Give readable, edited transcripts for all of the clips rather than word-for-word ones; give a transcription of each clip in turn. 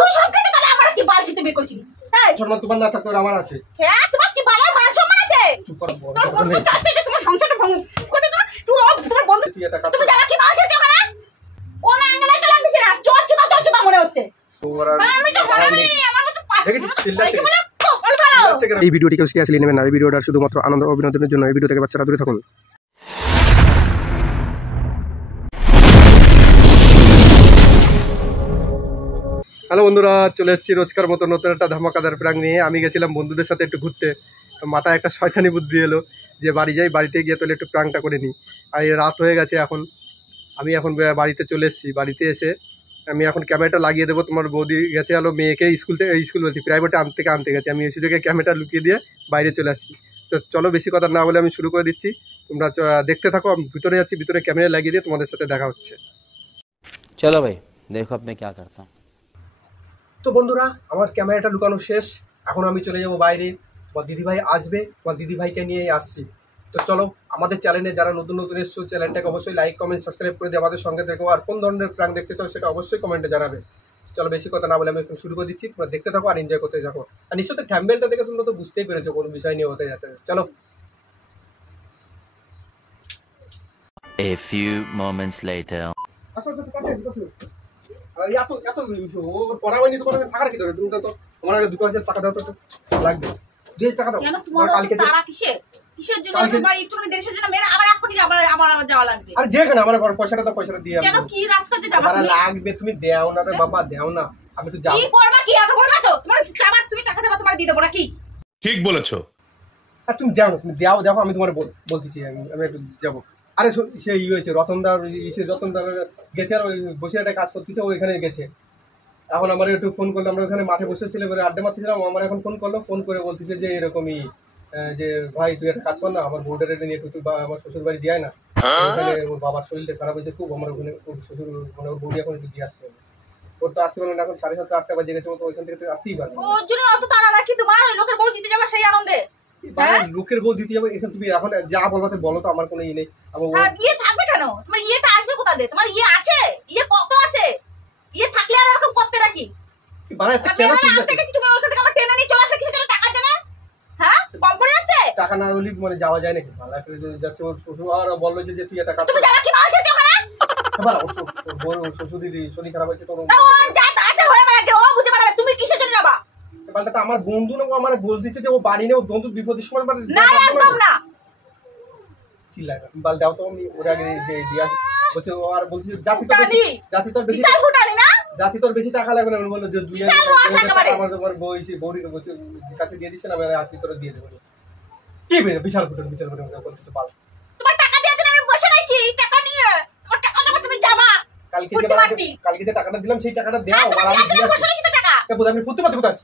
তুই সব কিছু তাহলে আমার কি বাল ছিতে বের করেছিস? এই সম্মান তোমার না থাকতে আমার আছে। হ্যাঁ তোমার কি বাল মান সম্মান আছে? চুপ করো। তোর বন্ধু চাচ্ছে যে তোমার সংসারটা ভাঙু। কত তোমার বন্ধু তুমি যারা কি বাল ছিতে ওখানে? কোন অ্যাঙ্গেলে তো লাগছে না। চর্চা মনে হচ্ছে। আমি তো বলামি আমার মতো দেখেছিস চিল্লাচ্ছে। এই ভিডিওটি কেউ সিরিয়াসলি নেবেন না। এই ভিডিওটা শুধুমাত্র আনন্দ ও বিনোদনের জন্য। এই ভিডিও থেকে বাচ্চারা দূরে থাকুন। হ্যালো বন্ধুরা, চলে এসেছি রোজকার মতো নতুন একটা ধামাকাদার প্রাং নিয়ে। আমি গেছিলাম বন্ধুদের সাথে একটু ঘুরতে, তো মাথায় একটা শয়তানি বুদ্ধি এলো যে বাড়ি যাই, বাড়িতে গিয়ে তাহলে একটু প্রাংটা করে নিই। আর রাত হয়ে গেছে এখন, আমি এখন বাড়িতে চলে এসেছি। বাড়িতে এসে আমি এখন ক্যামেরাটা লাগিয়ে দেবো। তোমার বৌদি গেছে হলো মেয়েকে স্কুল বলছি প্রাইভেটে আনতে গেছে। আমি এই সুযোগে ক্যামেরাটা লুকিয়ে দিয়ে বাইরে চলে আসছি। তো চলো বেশি কথা না বলে আমি শুরু করে দিচ্ছি, তোমরা দেখতে থাকো। আমি ভিতরে যাচ্ছি, ভিতরে ক্যামেরা লাগিয়ে দিয়ে তোমাদের সাথে দেখা হচ্ছে। চলো ভাই দেখো আপনি क्या करता हूँ। তো বন্ধুরা, আমার ক্যামেরাটা লুকানো শেষ। এখন আমি চলে যাব বাইরে। তোমার দিদিভাই আসবে, তোমার দিদিভাইকে নিয়েই আসছি। তো চলো, আমাদের চ্যানেলে যারা নতুন এসছো চ্যানেলটাকে অবশ্যই লাইক কমেন্ট সাবস্ক্রাইব করে দিয়ে আমাদের সঙ্গে থেকো। আর কোন ধরনের প্র্যাঙ্ক দেখতে চাও সেটা অবশ্যই কমেন্টে জানাবে। চলো বেশি কথা না বলে আমি এখন শুরু করে দিচ্ছি। তোমরা দেখতে থাকো আর এনজয় করতে থাকো। আর নিশ্চয়ই থ্যাম্বনেলটা দেখে তোমরা তো বুঝতেই পেরেছো কোন বিষয় নিয়ে হতে যাচ্ছে। চলো। A few moments later. পড়া হয়নি তোমার থাকার কি দরকার? তুমি তো আমার আগে 2000 টাকা দাও, তো লাগবে 2000 টাকা দাও। কালকে তারা কিসের জন্য একটুখানি দেশের জন্য মেরে আবার 1 কোটি আমার যাওয়া লাগবে। আরে যেখানে আমার পয়সাটা দিয়ে কেন কি রাজকাজে যাবা তুমি? লাগবে, তুমি দাও না রে বাবা, দাও না। আমি তো যাব। কি করবা, কি আগে বলবা তো? তোমার চাবার তুমি টাকা দেবা, তোমার দিয়ে দেব নাকি? ঠিক বলেছো। আর তুমি দাও না, তুমি দাও দেখো। আমি তোমার বলতেছি আমি একটু যাবো। আরে সে হয়েছে রতনদার গেছে, আর ওই বসিরাটা কাজ করতেছে, ওইখানে গেছে। এখন আমার একটু ফোন করলো, আমরা ওখানে মাঠে বসেছিলাম, আড্ডা মারতেছিলাম। আমার এখন ফোন করলো, ফোন করে বলতেছে যে এরকমই যে ভাই তুই একটা কাজ কর না, আমার বউটার নিয়ে একটু তুই আমার শ্বশুর বাড়ি দিয়ে না। ওখানে ওর বাবার শরীরটা খারাপ হয়েছে খুব, আমার ওখানে শ্বশুর মানে ওর বউটি এখন একটু দিয়ে আসতে হবে। ওর তো আসতে পারবে না, এখন 7:30 8টা বাজে গেছে, তো ওইখান থেকে তুই আসতেই পারবে। ওর জন্য অত তারা নাকি তোমার? লোকের বউ দিতে যাবে সেই আনন্দে? লোকের বউ দিতে যাবে এখন? তুমি এখন যা বলবাতে বলো, তো আমার কোনো নেই। আমার ইয়ে থাকবে কেন? তোমার ইয়েটা আসবে কোথা দিয়ে? তোমার ইয়ে আছে? ইয়ে কত আছে? ইয়ে থাকলে আর এরকম করতে নাকি? টাকা না হলে মানে যাওয়া যায় নাকি? যাচ্ছে ওর শ্বশুর আর বললো যে তুই একটা কাজ তুমি যাবা কি বাল ছেড়ে ওখানে? শ্বশুর দিদি শরীর খারাপ হয়েছে, তোর তুমি কিসের জন্য যাবা? আমার বন্ধু না, ও আমার বল দিচ্ছে যে ও বাড়ি নেই, ও বন্ধু বিপদের সময় না একদম না। চিল্লায় না, বাল দাও তো। আমি ওর আগে দিয়ে আসি বলছে। ও আর বলছে জাতি তোর বেশি জাতি তোর বেশি টাকা লাগবে না। বললো যে আমার তোমার বৌরির কাছে দিয়ে দিচ্ছে না, আমি আসি তোর দিয়ে দেবো। কি বিশাল ফুটের কিছু পাল। তোমার টাকা দেওয়ার জন্য আমি বসে রয়েছি, টাকা নিয়ে আমার টাকা দেবো, তুমি যাবা। কালকে যে টাকাটা দিলাম সেই টাকাটা দাও। বসে রয়েছি তো টাকা। আমি ফুটতে পারছি কোথায়?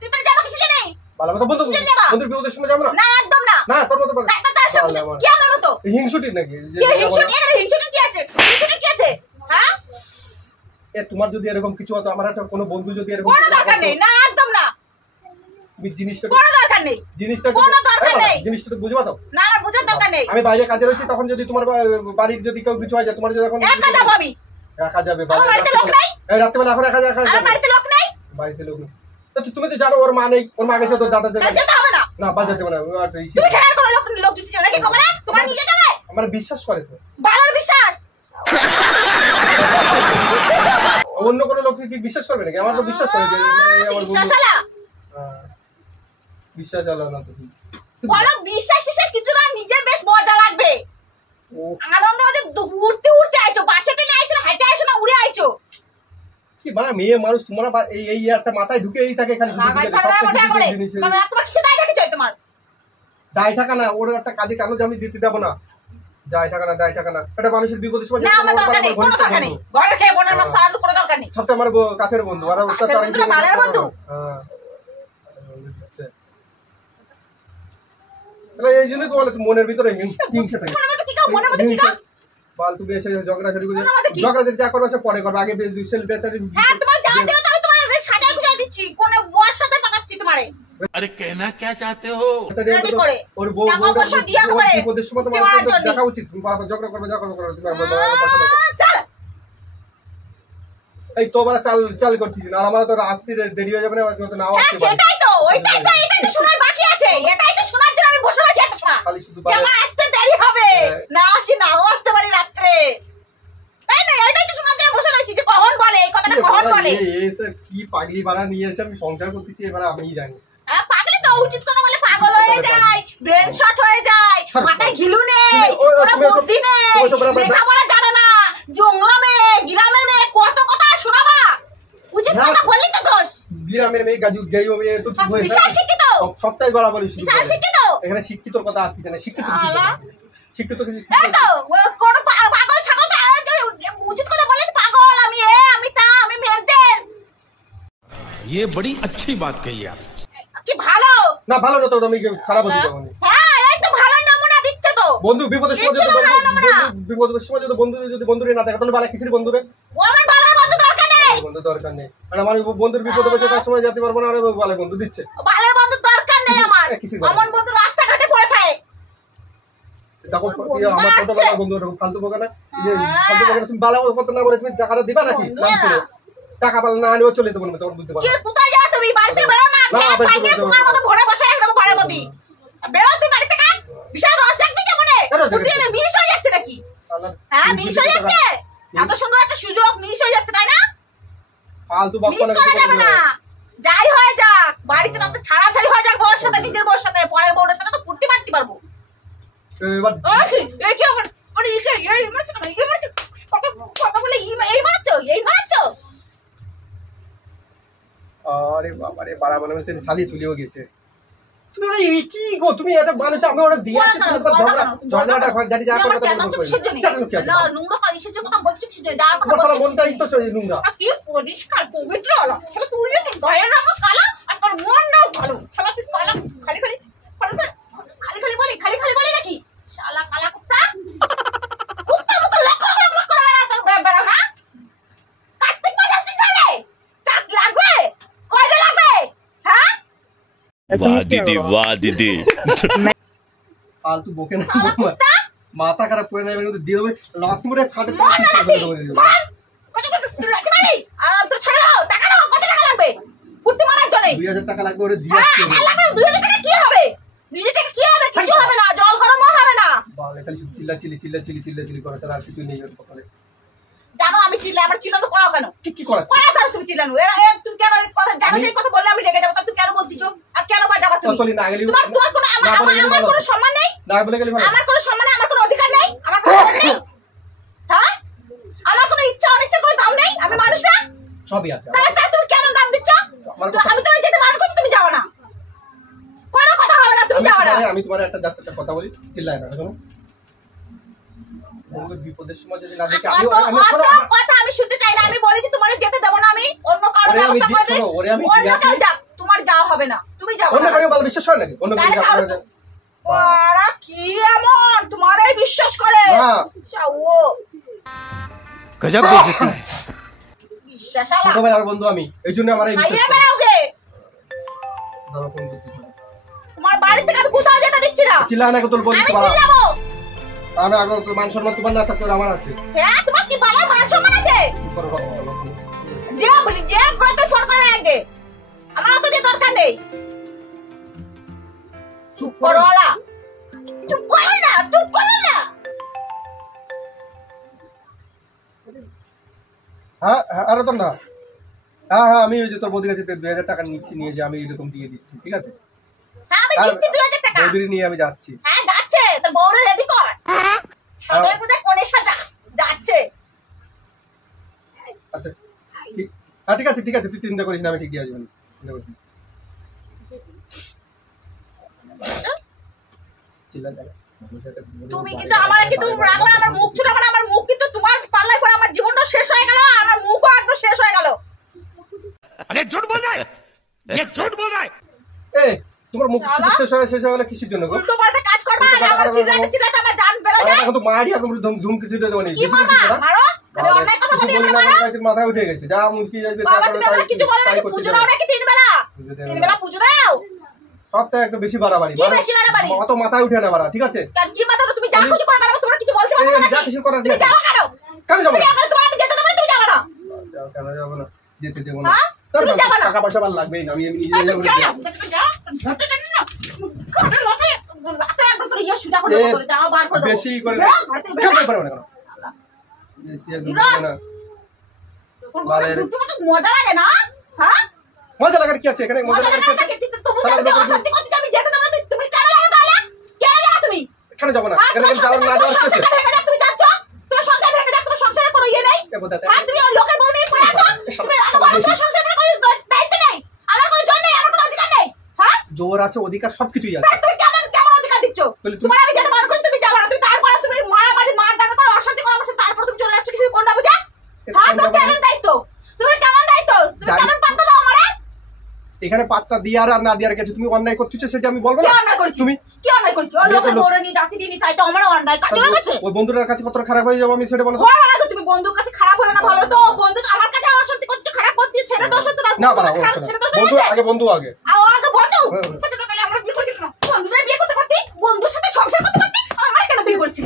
তুই তো যাবা কিসের জন্য? ভালো কথা বন্ধু, বন্ধুর বিপদের সময় যাবো না। না একদম না। না তোর মতো কি আমার মতো হিংসুটি নাকি? হিংসুটি কি আছে? হ্যাঁ, তোমার যদি এরকম কিছু হতো, আমার একটা কোনো বন্ধু যদি এরকম কোনো দরকার নেই। না একদম না। তুমি জিনিসটা কোনো দরকার নেই। জিনিসটা তো বুঝবা তো? না আমার বোঝার দরকার নেই। আমি বাইরে কাজে রয়েছি, তখন যদি তোমার বাড়ির যদি কেউ কিছু হয় যায়, তোমার যদি এখন একা যাবো আমি। রাখা যাবে বাড়িতে লোক নাই? রাত্রেবেলা এখন রাখা যাবে। বাড়িতে লোক নাই? বাড়িতে লোক নেই তো তুমি তো জানো ওর মা নেই, ওর মা গেছে তো দাদা যেতে হবে না। না বাজাতে হবে না। তুমি ছাড়া কোনো লোক দিতে চাও নাকি? কবে তোমার নিজে যাবে? আমার বিশ্বাস করে তো, বাবার বিশ্বাস। অন্য কোনো লোক কি বিশ্বাস করবে নাকি? আমার তো বিশ্বাস করে যে আমার বিশ্বাস আলা। বিশ্বাস আলা না তো বলো বিশ্বাস কিছু না, নিজের বেশ মজা লাগবে। আনন্দ মজা উড়তে আইছো, বাসাতে নিয়ে আইছো, হেঁটে আইছো না উড়ে আইছো? কি মানে মেয়ে মানুষ তোমরা এই একটা মাথায় ঢুকেই থাকে খালি তোমার কিছু দায় থাকে চাই? তোমার দায় টাকা না, ওর একটা কাজে কেন যে আমি দিতে দেবো না? দায় টাকা না, একটা মানুষের বিপদের সময় ঘরে খেয়ে বোনের মাছ তার কোনো দরকার নেই। সব তো আমার কাছের বন্ধু। আর এই জন্যই তো বলে মনের ভিতরে হিংসা থাকে। তুমি এসে ঝগড়াঝাড়ি করে যা করবে সে পরে করবে, আগে अरे कहना क्या चाहते हो? বিপদের সময় তোমার দেখা উচিত। ঝগড়া করবে যা করবে এই তো বলা চাল চাল করছিস না, আর আমার তো আসতে দেরি হয়ে যাবে না, তো নাও হ্যাঁ আসতে পারে। সেটাই তো, এটাই তো শোনার বাকি আছে, এটাই তো শোনার জন্য আমি বসে আছি এত সময়। খালি শুধু যে আমার আসতে দেরি হবে, হ্যাঁ। না আসি নাও আসতে পারি রাত্রে, তাই না? এটাই তো শোনার জন্য বসে আছি যে কখন বলে এই কথাটা, কখন বলে। কি পাগলি বাড়া নিয়ে এসে আমি সংসার করতেছি, এবার আমিই জানি। হ্যাঁ, পাগলি তো উচিত কথা বলে পাগল হয়ে যায়, ব্রেন শট হয়ে যায়, মাথায় ঘিলু নেই, কোনো বুদ্ধি নেই, লেখাপড়া জানে না, জংলা মেয়ে, গ্রামের মেয়ে, কত কথা শোনাবা। উচিত কথা বললি তো দোষ। গ্রামের মেয়ে গাজু গেইও মেয়ে তো ঠিক হয়েছে, বিশাল শিক্ষিত, সবটাই বাড়াবাড়ি শুরু বিশাল করে। শিক্ষিত। এখানে শিক্ষিত কথা আসছে না, শিক্ষিত কিছু আলা। না। শিক্ষিত কিছু এই তো কোন পাগল ছাগল তো উচিত কথা বলে পাগল, আমি আমি তা, আমি মেন্টেল। ये बड़ी अच्छी बात कही आप। কি ভালো না, ভালো না তো, আমি খারাপ হতে যাবো না। হ্যাঁ, এই তো ভালো নমুনা দিচ্ছ তো। বন্ধু বিপদের সময় যদি দিচ্ছ তো ভালো নমুনা। বিপদের সময় যদি বন্ধুরে না থাকে তাহলে বালা কিসের বন্ধু রে? আমার ভালোর বন্ধু দরকার নেই, বন্ধু দরকার নেই, কারণ আমার বন্ধুর বিপদে পড়ে তার সময় যেতে পারবো না, আর বলে বন্ধু দিচ্ছে। ভালোর বন্ধু দরকার নেই আমার। কিসের ভালো? আমার বন্ধু রাস্তাঘাটে পড়ে থাকে। দেখো বন্ধু আমার আছে। ছোটবেলার বন্ধু এরকম ফালতু বোকা না, হ্যাঁ। ফালতু বোকা না, তুমি বালা কথা না বলে তুমি টাকাটা দিবা নাকি? বন্ধু নাম শুনে। টাকা পালে না আনিও চলে দেবো না, তখন বুঝতে পারবো। কি কোথায় যাও তুমি? বাড়িতে বেরো না, না, খেয়ে বাড়িতে পাইকে বেরোতে তোমার হবে। মতো ভরে বসে একদম ঘরের মধ্যে। বেরো তুই বাড়ি থেকে। বিশাল রস লাগছে কেমন রে? কেন রস ফুটিয়ে লাগছে? মিস হয়ে যাচ্ছে নাকি? আল্লাহ, হ্যাঁ, মিস হয়ে যাচ্ছে। এত সুন্দর একটা সুযোগ মিস হয়ে যাচ্ছে, তাই না? ফালতু বাপ্পা মিস করা যাবে না। যাই হয়ে যাক, বাড়িতে তো ছাড়াছাড়ি হয়ে যাক বউর সাথে, নিজের বউর সাথে, পরের বউর সাথে তো ফুর্তি মারতে পারবো। এবার এই কি আমার আরে এই মারছো না, এই মারছো। কথা বলে এই মারছো, এই মারছো। আরে বাবা রে, বাড়া মনে হচ্ছে শালি চুলিও গেছে। তুমি ওরা কি গো, তুমি একটা মানুষ আমি ওরা দিয়ে আসছি, তুমি তো ঝগড়াটা জানি যা আমার কথা চেঁচাচ্ছ কিসের জন্য? না, নোংরা কিসের জন্য কথা বলছো, কিসের জন্য? যার কথা তোমার সারা বলছো মনটাই তো সেই নোংরা। কি পরিষ্কার পবিত্র হলো। শালা তুই যে তোর গায়ের রঙ কালো আর তোর মনটাও কালো। শালা তুই কালো, খালি বলি নাকি? শালা কালা কুত্তা। কুত্তার মতো লক করে বেড়া তোর বেড়া না? কার্তিক মাস আসছে সামনে। চাট লাগবে? কয়টা লাগবে? হ্যাঁ? वाह दीदी वाह दीदी। ফালতু বকে না, কালা কুত্তা। মাথা খারাপ করে নেবে কিন্তু দিয়ে দেবে লাথি মেরে খাটে মন না নাকি? মন। কত লাঠি মারি? আর তোর ছেড়ে দাও, টাকা দাও, কত টাকা লাগবে? কুত্তি মারার জন্য। 2000 টাকা লাগবে ওরে দিয়ে হ্যাঁ, আসতে। লাগবে 2000 টাকা কি হবে? 2000 টাকা কি হবে? কিছু হবে না, জল গরমও হবে না। বালে খালি শুধু চিল্লা করে তার আর কিছু নেই ওর কপালে। জানো আমি চিল্লাই, আমার চিল্লানো করো কেন? ঠিক কি করা? করো কেন তুমি চিল্লানো? তুমি কেন এই কথা জানো যে এই কথা বললে আমি রেগে যাবো, তা তুমি কেন বলতিছো? আর কেন বাজাবা তুমি? ততলি না গেলি তোমার কোনো না বলে গেলি আমার ভালো। কোনো সম্মান নেই? না বলে গেলি ভালো। আমার কোনো সম্মান নেই, আমার কোনো অধিকার নেই, আমার কোনো দাম নেই? হ্যাঁ? আমার কোনো ইচ্ছা অনিচ্ছা কোনো দাম নেই? আমি মানুষ না? সবই আছে। তাহলে তুমি কেন দাম দিচ্ছ? আমার তো আমি তোমার যেতে বারণ করছি, তুমি যাও না। কোনো কথা হবে না, তুমি যাও না। আমি তোমার একটা জাস্ট একটা কথা বলি, চিল্লায় না, শোনো। বন্ধু বিপদের সময় যদি না দেখে আমি কথা আমি শুনতে চাই না। আমি বলি যে তোমার যেতে দেবো না, আমি অন্য কারো ওরে আমি ব্যবস্থা করে দিই। ওরে আমি অন্য দিয়ে কেউ আসি। যাক, তোমার যাওয়া হবে না, তুমি যাও অন্য না। কাউকে ভালো বিশ্বাস হয় নাকি? অন্য তাই কাউকে আর আপনারা ওরা কি এমন তোমারই বিশ্বাস করে? না। ও गजब बेइज्जती है। বিশ্বাস আলা ছোটবেলার বন্ধু আমি, এই জন্য আমার এই খাইয়ে বিশ্বাস বেড়াও গে। দাদা ফোন করতেছে। তোমার বাড়ি থেকে আমি কোথাও যেতে দিচ্ছি না। চিল্লায় না কত বলি আমি তোমার। চলে যাবো। আমি আগে তোর মান সম্মান তোমার না থাকতে আমার আছে। হ্যাঁ, তোমার কি বালাই মান সম্মান আছে? চুপ করো বাবা। যে ব্রতে ফোন করে আগে, আমার অত দিয়ে দরকার নেই। চুপ করো আলা, চুপ করো না, চুপ করো না। হ্যাঁ আরে তো না। হ্যাঁ আমি ওই যে তোর বৌদির কাছে 2000 টাকা নিয়ে যে আমি এরকম দিয়ে দিচ্ছি, ঠিক আছে? হ্যাঁ, আমি দিচ্ছি 2000 টাকা। বৌদির নিয়ে আমি যাচ্ছি। হ্যাঁ, যাচ্ছে। তোর বউরে রেডি কর। সাজাই গুজা কোণে সাজা। যাচ্ছে। আচ্ছা ঠিক আছে তুই চিন্তা করিস না, আমি ঠিক দিয়ে আসবো। চিন্তা করিস না। তুমি কিন্তু আমার কিন্তু রাগো না, আমার মুখ ছুটাবো না। আমার মুখ কিন্তু তোমার পাল্লায় পড়ে আমার জীবনটা শেষ হয়ে গেল, আমার মুখও একদম শেষ হয়ে গেল। अरे झूठ बोल रहा है, ये झूठ बोल रहा है। এ তোমার মুখ শেষ হয়ে গেলে কিসের জন্য গো? উল্টো পাল্টা কাজ করবা আর আমার চিল্লাতে আমার জান বেরো যায়। এখন তো মারি এখন ধুম কিছু দিয়ে দেবো না। কি মারবা? মারো। আমি অন্যায় কথা বলি আমরা মারো। মাথায় উঠে গেছে, যা মুশকি যাবে বাবা তুমি আমাকে কিছু বলো না, পূজো দাও নাকি 3 বেলা? 3 বেলা পূজো দাও। সবটা একটু বেশি বাড়াবাড়ি। কি বেশি বাড়াবাড়ি? অত মাথায় উঠে না বাড়া, ঠিক আছে? কেন কি মাথা তুমি যা খুশি করে বেড়াবো, তোমরা কিছু বলতে পারবে না? যা কিছু করার তুমি যাও কেন? কেন যাবো? তুমি যাও কেন? তোমার আমি যেতে দেবো না, তুমি যাবে না। কেন যাবো না, যেতে দেবো না। হ্যাঁ? তুমি যাবে না? টাকা পয়সা আমার লাগবেই না, আমি এমনি নিজে যাবো। যা না, যা, ঘরটা টেনে নাও। ঘরে লোকে, রাতে একদম তোর ইয়ে শুটা করে দেবো, তোর জামা বার করে দেবো। বেশি করে বেরো, ঘর থেকে বেরো। কেন পারবো না কেন? বেশি একদম বিরাট। না। তোর বালের- তোমার তো মজা লাগে না? হ্যাঁ? মজা লাগার কি আছে এখানে? মজা মজা লাগার লাগে কি না আছে? নাকি? তবু তাহলে যদি লোকের- অশান্তি করতে যাবি, যেতে দেবো না, তুমি কেন যাবে তাহলে? কেন যাবে তুমি? কেন যাবো না? হ্যাঁ, কেন তোমার যাওয়ার না যাওয়ার কি আছে? সংসারটা ভেঙে যাক, তুমি যাচ্ছ? তোমার সংসার ভেঙে যাক, তোমার সংসারের কোনো ইয়ে নেই? এ বোধাতে- হ্যাঁ, তুমি ওই লোকের বউ নিয়ে পড়ে আছো? তুমি আমার তোমার সংসারের কোনো দায়িত্ব নেই? আমার কোনো জোর নেই, আমার কোনো অধিকার নেই? হ্যাঁ? জোর আছে, অধিকার সবকিছুই আছে। তাহলে তুমি কেমন অধিকার দিচ্ছ? তাহলে তুমি- তোমার আমি যেতে বারণ করছি, তুমি যাবে না। তুমি তারপরে তুমি মারামারি, মারদাঙ্গা করো, অশান্তি করো আমার সাথে, তারপর তুমি চলে যাচ্ছ কিছু কোনটা বুঝা? হ্যাঁ, তোমার কেমন দায়িত্ব? তুমি কেমন দায়িত্ব? তুমি কেমন পাত্তা দাও আমারে? এখানে পাত্তা দিয়ে আর না দেওয়ার কিছু, তুমি অন্যায় করতেছো সেটা আমি বলবো কি না। অন্যায় করেছি? তুমি কি অন্যায় করেছি? ওর লোকের বউরে নিয়ে জাতি নিয়ে তাই তো আমারও অন্যায় কাজ হয়ে গেছে। ওই বন্ধুটার কাছে কত খারাপ হয়ে যাবো আমি সেটা বলো। হয় না তো, তুমি বন্ধুর কাছে খারাপ হলো না, ভালো তো বন্ধু আমার কাছে অশান্তি করছো, খারাপ করছো, ছেড়ে দোষ হতো না, না বন্ধুর পারা কাছে খারাপ, ছেড়ে দোষ বন্ধু হয়েছে। আগে, বন্ধু আগে। আর ও আগে বন্ধু হ্যাঁ। ছোট তাহলে আমরা বিয়ে করছি কেন? বন্ধুরা বিয়ে করতে পারতি, বন্ধুর সাথে সংসার করতে পারতি, আমরা কেন বিয়ে করছি?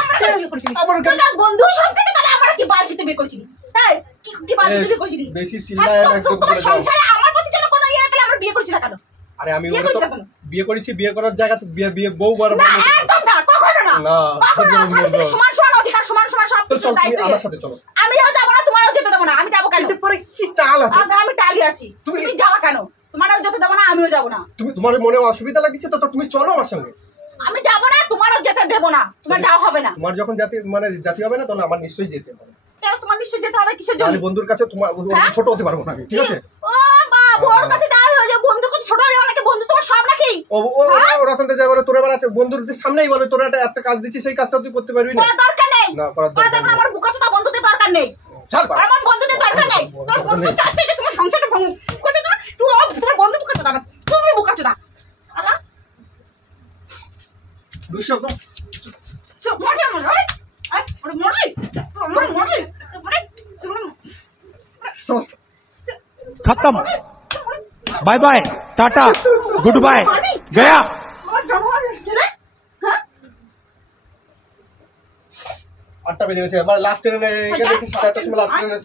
আমরা কেন বিয়ে করছি? আমার কেন- তোর বন্ধু সব কিছু, তাহলে আমরা কি বালছিতে বিয়ে করছি? হ্যাঁ, কি বালছিতে বিয়ে করছি? বেশি চিল্লায় না, একদম তোমার করে যাও। সংসারে আমার প্রতি যেন কোনো ইয়ে না, তাহলে আমরা বিয়ে করছি না কেন? আরে আমি বিয়ে ওরা তো করেছি এখন। বিয়ে করেছি, বিয়ে করার জায়গাতে বিয়ে বউ বড় না, একদম না, কখনো না, না, কখনো না। একদম স্বামী স্ত্রীর না। সমান সমান অধিকার, সমান সমান সব তো কিছু চল, তুমি দায়িত্ব। আমার সাথে চলো। আমি যাবো না, তোমারও যেতে দেবো না। আমি যাবো কেন? এতে পরে কি টাল আছে? আমি টালি আছি, তুমি যাবা কেন? তোমারও যেতে দেবো না, আমিও যাবো না। তুমি, তোমার মনে অসুবিধা লাগছে তো তুমি চলো আমার সঙ্গে। আমি যাবো না, তোমারও যেতে দেবো না, তোমার যাওয়া হবে না। তোমার যখন জাতি মানে জাতি হবে না, তখন আমার নিশ্চয়ই যেতে হবে। কেন তোমার নিশ্চয়ই যেতে হবে? কিসের জন্য? আমি বন্ধুর কাছে তোমার হ্যাঁ? ছোট হতে পারবো না আমি, ঠিক আছে? ও বাবা, ওর কাছে যাওয়া হয়ে যায়, বন্ধুর কাছে ছোট হয়ে যাবে নাকি? বন্ধু তোমার সব নাকি? ওরা তো যাবে তোর এবার বন্ধুদের সামনেই বলবে তোরা একটা কাজ দিচ্ছিস, সেই কাজটা তুই করতে পারবি না। করার দরকার নেই, না, করার দরকার নেই। আমার বুকাচোদা বন্ধুদের দরকার নেই। ছাড় বাবা। আমার বন্ধুদের দরকার নেই। তোর বন্ধু চাচ্ছে যে তোমার সংসারটা ভাঙুক। কোথায় তোমার বন্ধু বুকাচোদা না, তুমি বুকাচোদা। আলা দুশো তো চুপ, মরে আমার, ওরে। আয়, ওরে মরে। মরে, মরে। মরে। खत्म bye bye tata good bye गया আমার জন্মদিন হচ্ছে রে? হ্যাঁ? 8টা বেজে গেছে, আমার লাস্ট ট্রেনে এখানে 8:30 সময় লাস্ট ট্রেনে।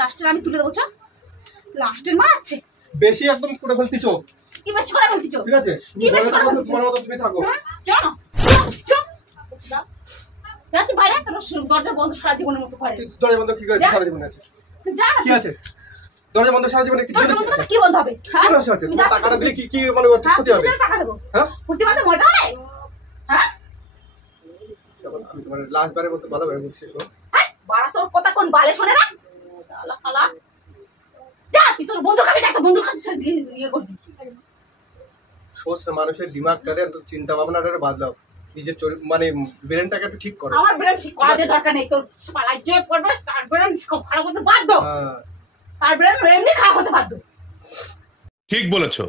লাস্টের আমি তুলে দেবো, চল। লাস্টের মা আছে, বেশি একদম করে ফেলতিছো, কি বেশি করে বলতিছ? ঠিক আছে? কি বেশি করে বলতিছ? তোমার মতো তুমি থাকো। হ্যাঁ? চল না, চল। রাতে বাইরে তোর দরজা বন্ধ সারা জীবনের মতো করে। তুই দরজা বন্ধ কি করে যা। সারা জীবনে আছে? যা না কি আছে? দরজা বন্ধ সারা জীবনে কিছু দরজা বন্ধ করতে কি বন্ধ হবে? হ্যাঁ? কি সমস্যা আছে? আমি তোমার যাচ্ছি। টাকাটা দিলে কি মানে হ্যাঁ, ক্ষতি হবে? কিসের টাকা দেবো? হ্যাঁ? ফুর্তি মারতে মজা হয়? হ্যাঁ? আমি তোমার লাস্ট বারের মতো ভালোভাবে বুঝছি, শোনো। হ্যাঁ? বাড়া তোর কথা কোন বালে শোনে না? শালা শালা। যা, তুই তোর বন্ধুর কাছে যা, তোর বন্ধুর কাছে ইয়ে করবি। সোচ না, মানুষের দিমাগটারে একটু চিন্তা ভাবনাটারে বাদ দাও, নিজের মানে ব্রেনটাকে একটু ঠিক করো। আমার ব্রেন ঠিক করা দিয়ে দরকার নেই, তোর পালাই যে পড়বে তার ব্রেন খারাপ হতে বাধ্য। হ্যাঁ, তার ব্রেন এমনি খারাপ হতে বাধ্য। ठीक बोलेছো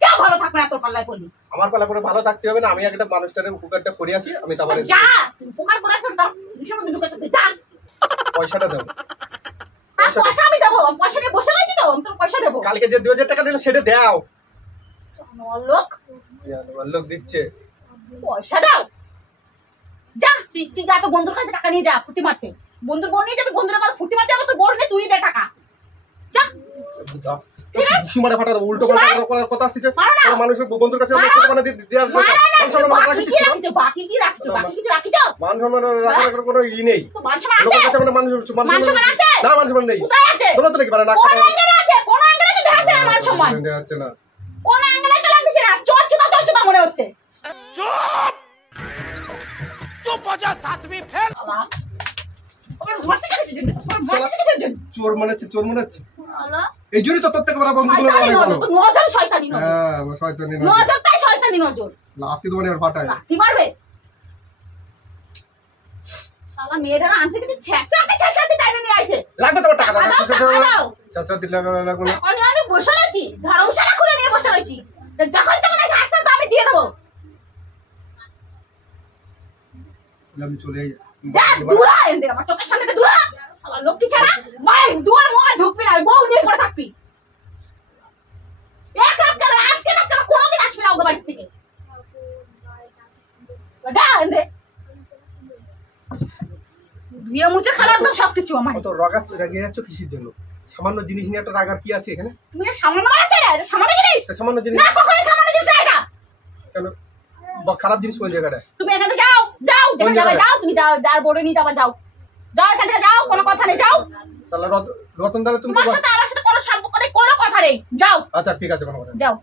কেউ ভালো থাকবে না তোর পাল্লায় করলি। আমার পালা করে ভালো থাকতে হবে না, আমি একটা মানুষটারে উপকারটা করে আসি, আমি তারপরে যা, তুই উপকার করে আসবে, তার বিষয়ের মধ্যে ঢুকে থাকবে, যা। পয়সাটা দাও। আর পয়সা আমি দেবো, আমি পয়সা নিয়ে বসে রয়েছি তো, আমি তোর পয়সা দেবো। কালকে যে 2000 টাকা দিল সেটা দাও। লোক লোক দিচ্ছে। পয়সা দাও, যা। তুই যা, তো বন্ধুর কাছে টাকা নিয়ে যা ফুটি মারতে। বন্ধুর বোন নিয়ে যাবে, বন্ধুর কাছে ফুটি মারতে যাবে, তোর বোন নিয়ে তুই দে টাকা, যা। দাও। সীমাটা ফাটা উল্টো পাল্টা কথা আসছে। মারো না। মানুষের বন্ধুর কাছে মারো। মানে দেওয়ার মারা না, মান সম্মান বাকি রাখিস কি না? রাখিছো? বাকি কি রাখিছো? বাকি কিছু রাখিছো? মান সম্মান রাখার কোনো ই নেই। তো মান সম্মান লোকের আছে? কাছে মানে মানুষ মান সম্মান আছে? না, মান সম্মান নেই। কোথায় আছে? তোমরা তো নাকি পারে না কোন অ্যাঙ্গেলে আছে? কোন অ্যাঙ্গেলে তো দেখাচ্ছে না মান সম্মান? দেখা যাচ্ছে না। কোন অ্যাঙ্গেলে তো লাগছে না? চর্চা মনে হচ্ছে। चुप चुप हो जा सातवीं फेल শালা। আমার মারতে গেছে জন্য, আমার মারতে গেছে জন্য। চোর মনে হচ্ছে, চোর মনে হচ্ছে। শালা। এই জন্যই তো তোর থেকে বড় বন্ধুগুলো শয়তানি অনেক নজর, ভালো। তো নজর শয়তানি নজর। হ্যাঁ, শয়তানি না। নজরটাই শয়তানি নজর। লাফতি তোমার আর ফাটায়। লাথি মারবে। শালা মেয়েরা আনতে গেছে ছেঁচাতে টাইমে নিয়ে আইছে। লাগবে তোমার টাকা টাকা দাও, টাকা দাও। চাষা দিলে লাগবে না। এখন আমি বসে রয়েছি, ধর্মশালা খুলে নিয়ে বসে রয়েছি। যখন তখন এসে একটা তো আমি দিয়ে দেবো। আমি চলে যাই। যা, দূরা এখান থেকে, আমার চোখের সামনে থেকে দূরা। শালা লক্ষ্মী ছাড়া ভাই দুয়ার মোড়ে ঢুকবি না, বউ নিয়ে পড়ে থাকবি। এক রাত কেন, আজকে রাত কেন, কোনোদিন আসবি না ওদের বাড়ি থেকে। যা এনে ধুয়ে মুছে খারাপ একদম সবকিছু আমার। কত রেগে যাচ্ছ কিসের জন্য? সামান্য জিনিস নিয়ে একটা রাগার কি আছে এখানে? তুমি সামনে মারাচ্ছে না, এটা সামান্য জিনিস। এটা সামান্য জিনিস না, কখনোই সামান্য জিনিস না এটা। কেন? খারাপ জিনিস কোন জায়গাটা? তুমি এখান থেকে যাও, যাও, যেখানে যাবে যাও, তুমি যাও, যার বোর্ডে নিয়ে যাবা যাও, যাও এখান থেকে যাও, কোনো কথা নেই, যাও। তাহলে রতন দাদা তুমি তোমার সাথে আমার সাথে কোনো সম্পর্ক নেই, কোনো কথা নেই, যাও। আচ্ছা ঠিক আছে, কোনো কথা নেই, যাও।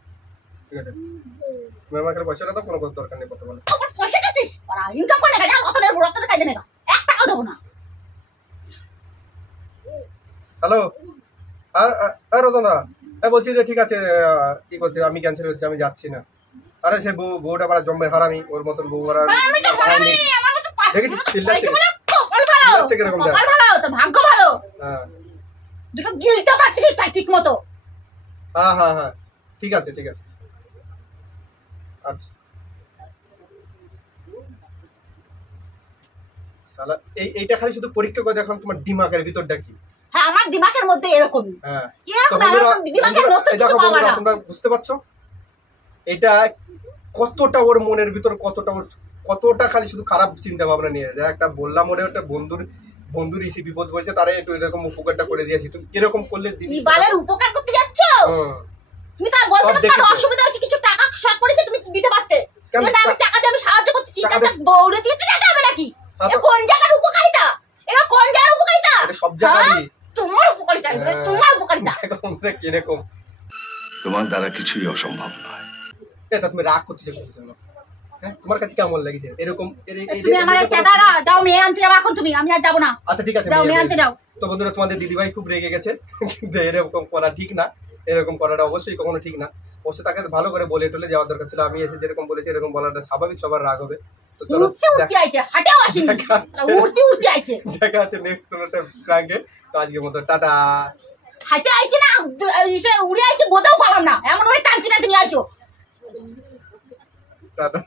ঠিক আছে। তুমি আমাকে পয়সাটা দাও, কোনো দরকার নেই কথা বলে। তোমার পয়সা চাচ্ছিস? ওরা ইনকাম করে না, যাও, রতনের কাজে নেই, 1 টাকাও দেবো না। হ্যালো, আর রতন দা, বলছি যে ঠিক আছে, কি করছি, আমি ক্যান্সেল হচ্ছে, আমি যাচ্ছি না। আরে সে বউটা পারা জম্মে হারামি, ওর মতন বউ আর আমি তো হারামি, আমার মতো দেখেছিস চিল্লাচ্ছে, কপাল ভালো, চিল্লাচ্ছে কিরকম দেখ। কপাল ভালো, তোর ভাগ্য ভালো, হ্যাঁ দুটো গিলতে পারছিস তাই ঠিক মতো। হ্যাঁ হ্যাঁ হ্যাঁ, ঠিক আছে ঠিক আছে, আচ্ছা। শালা এইটা খালি শুধু পরীক্ষা করে দেখলাম তোমার দিমাগের ভিতরটা কি। হ্যাঁ, আমার দিমাগের মধ্যে এরকমই, হ্যাঁ এরকম আমার দিমাগের নতুন এই কিছু দেখো পাবা বন্ধুরা, না। তোমরা বুঝতে পারছো এটা কতটা ওর মনের ভিতর, কতটা খালি শুধু খারাপ চিন্তা ভাবনা নিয়ে যায়। একটা বললাম ওরে, একটা বন্ধুর ইসি বিপদ হয়েছে, তারা একটু এরকম উপকারটা করে দিয়েছি, তুমি কিরকম করলে ইবালের উপকার করতে যাচ্ছ তুমি, তার বলতে সব পারছো দেখেছো। অসুবিধা হচ্ছে, কিছু টাকা শর্ট পড়েছে, তুমি দিতে পারতে। কেন? কিন্তু না, আমি টাকা দিয়ে আমি সাহায্য করতেছি, টাকা টাকা বউরে দিতে যেতে হবে নাকি? হ্যাঁ, এ কোন জায়গার উপকারিতা? এটা কোন জায়গার উপকারিতা? এটা সব জায়গারই। হ্যাঁ? তোমার উপকারিতা, এটা হ্যাঁ। তোমার উপকারিতা। কিরকম তোমার দ্বারা কিছুই অসম্ভব নয়। এটা তুমি রাগ করতেছো কিছুর জন্য? হ্যাঁ, তোমার কাছে কেমন লাগছে এরকম? তুমি আমার চাঁদারা যাও, মেয়ে আনতে যাও এখন তুমি, আমি আর যাবো না। আচ্ছা ঠিক আছে, যাও, মেয়ে আনতে যাও। তো বন্ধুরা, তোমাদের দিদিভাই খুব রেগে গেছে, কিন্তু এরকম করা ঠিক না, এরকম করাটা অবশ্যই কখনো ঠিক না। অবশ্যই তাকে ভালো করে বলে টলে যাওয়ার দরকার ছিল। আমি এসে যেরকম বলেছি এরকম বলাটা স্বাভাবিক, সবার রাগ হবে। তো চলো উঠতে উঠতে আইছে, হাঁটেও আসেনি, দেখা যাচ্ছে। উঠতে উঠতে আইছে, দেখা আছে নেক্সট কোনো একটা প্র্যাঙ্কে। তো আজকের মতো টাটা। হাঁটে আইছে না, এসে উড়ে আইছে, বোঝাও পালাম না, এমন ভাবে টানছি না তুমি আইছো। টাটা।